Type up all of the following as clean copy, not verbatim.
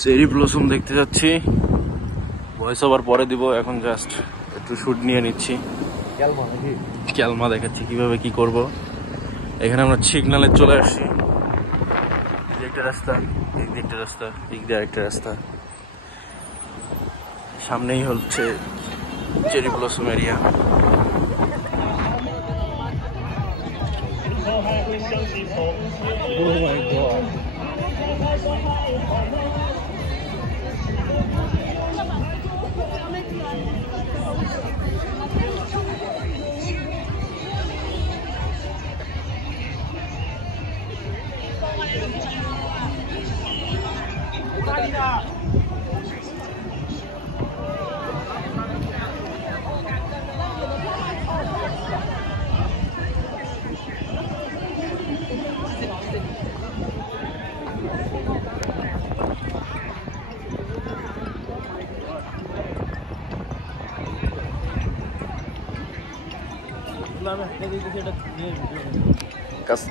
Cherry blossom দেখতে যাচ্ছি, voice over পরে দিব, এখন জাস্ট একটু শুট নিয়ে নিচ্ছি। ক্যালমা দেখাচ্ছি কিভাবে কি করব। এখানে আমরা সিগনালে চলে আসছি, একটা রাস্তা, দিক দিয়ে একটা রাস্তা, দিক দিয়ে একটা রাস্তা, সামনেই হচ্ছে cherry blossom area. Oh my God.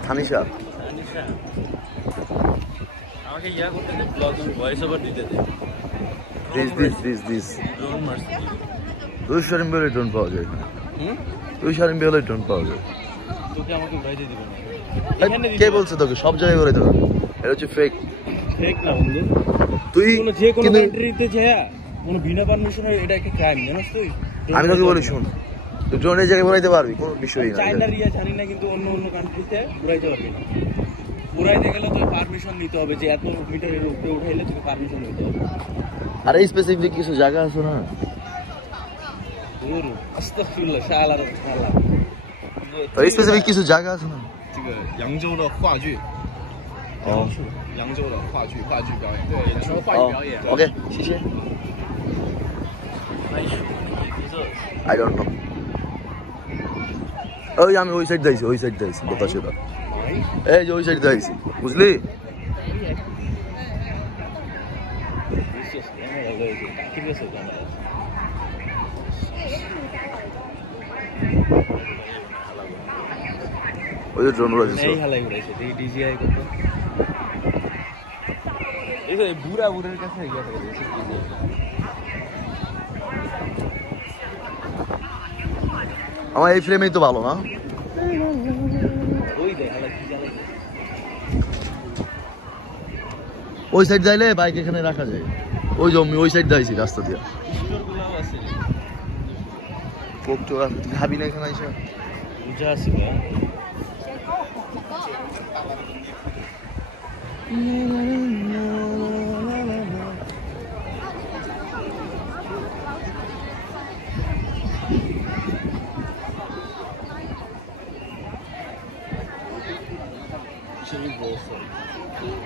থানিশা আমাকে ইয়া করতে দে, ব্লগ ভয়েস ওভার দিতে দে। ড্রোন মারছি, দুশারিম বেলে ড্রোন পাওয়া যায় না। দুশারিম বেলে ড্রোন পাওয়া যায়। তোকে আমাকে উড়াইতে দিবে না। কে বলছে তোকে সব জায়গায় উড়াইতে হবে? এটা হচ্ছে ফেক। ফেক না বন্ধু, তুই যে কোনো কান্ট্রিতে যায় কোনো বিনা পারমিশনে এটা একটা ক্রাইম, জানিস তুই? আমি তোকে বলি শোন, তুই ড্রোনের জায়গায় উড়াইতে পারবি, কোনো বিষয়ই না। চাইনার ইয়া জানি না, কিন্তু অন্য অন্য কান্ট্রিতে উড়াইতে পারবি না। উড়াইতে গেলে তোকে পারমিশন নিতে হবে, যে এত মিটারের উপরে উঠাইলে তোকে পারমিশন নিতে হবে। আর এই স্পেসিফিক কিছু জায়গা আছে না? আস্তাগফিরুল্লাহ, শালা শালা। এই স্পেসিফিক কিছু জায়গা আছে না? 这个扬州的话剧，扬州的话剧表演，对，演出话剧表演。OK，谢谢。I don't know。ওই আমি ওই সাইড যাইছি, ওই সাইড যাইছি, কথা ছিল। এই যে ওই সাইড যাইছি, বুঝলি? ওই যে ড্রোন উড়াইছে, এই হালাই উড়াইছে, ডিজিআই কত? এই যে বুড়া বুড়ার কাছে গিয়ে থাকে। আমার এই ফ্রেমেই তো ভালো না? ওই দেখ হালাই কি জানে। ওই সাইড যাইলে বাইক এখানে রাখা যায়। ওই জমি ওই সাইড যাইছি রাস্তা দিয়ে। স্টোরগুলোও আছে। পোক টোক আছে, তুই খাবি না এখানে এসে? পূজা আছে বা?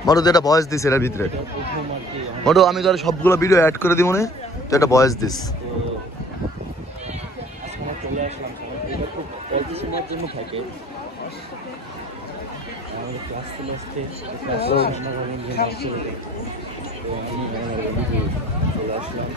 মোটো যেটা ভয়েস দিস এর ভিতরে, মোটো আমি ধর সবগুলো ভিডিও অ্যাড করে দিব মনে, তো একটা ভয়েস দিস। চলে আসলাম, এটা খুব পজিশনের জন্য থাকে। আমাদের ক্লাস চলে আসছে, তো আমি চলে আসলাম।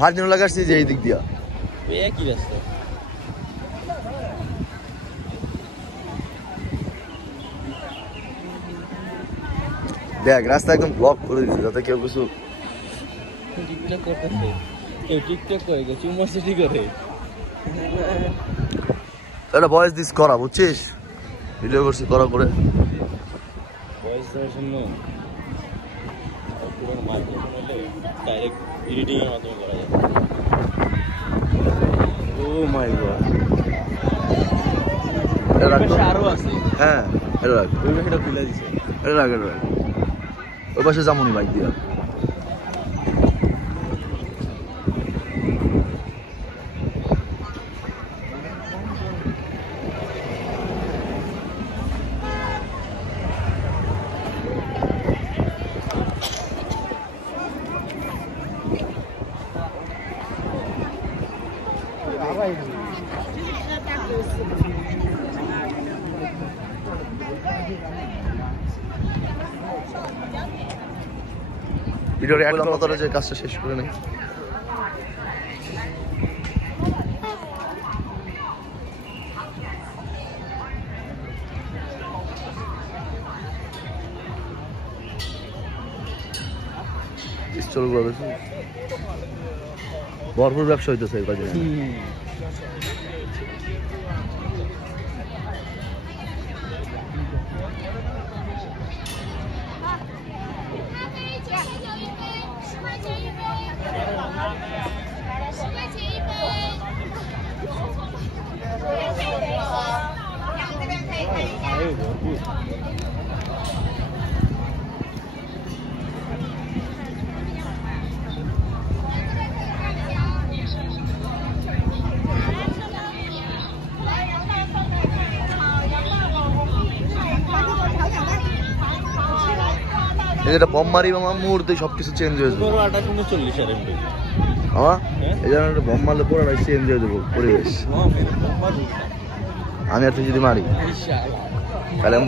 ফার্জিনো লাগাচ্ছি যে এই দিক দিয়া, একই রাস্তা। দেখ রাস্তা একদম ব্লক করে দিচ্ছে যাতে কেউ কিছু টিকটক করতেছে, কেউ টিকটক করে, কেউ চুমাসিটি করে। একটা ভয়েস দিস করা, বুঝছিস? ভিডিও করছি করা করে ভয়েস দেওয়ার জন্য পুরো মাইক্রোফোন হলে ডাইরেক্ট এডিটিং এর মাধ্যমে করা যায়। ও মাই গড, আরো আছে। হ্যাঁ এটা রাখ, ওই পাশেটা খুলে দিছে। এটা রাখ, এটা রাখ, ওই পাশে যামনি বাইক দিয়া। ভিডিওটা অ্যাড করলাম তাহলে যে কাজটা শেষ করে নেই। ভরপুর ব্যবসা হইতেছে এই কাজে। এটা বোমমারি মুহূর্তে সবকিছু চেঞ্জ হয়ে যাবে। এই জন্য একটা বোম মারলে পুরোটাই চেঞ্জ হয়ে যাবো পরিবেশ। আমি আর তুই যদি মারি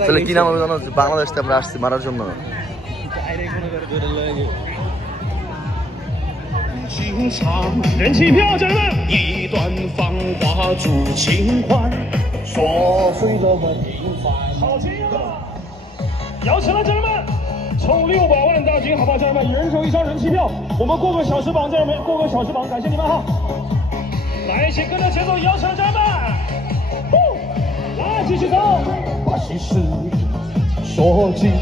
তাহলে কি নাম হবে জানো? বাংলাদেশ থেকে আমরা আসছি মারার জন্য।摇起来，家人们！抽600万大金，好吧，家人们，1人手1张人气票。我们过个小时榜，家人们，过个小时榜，感谢你们哈！来，一起跟着节奏摇起来，家人们！来，继续走。把心事说尽。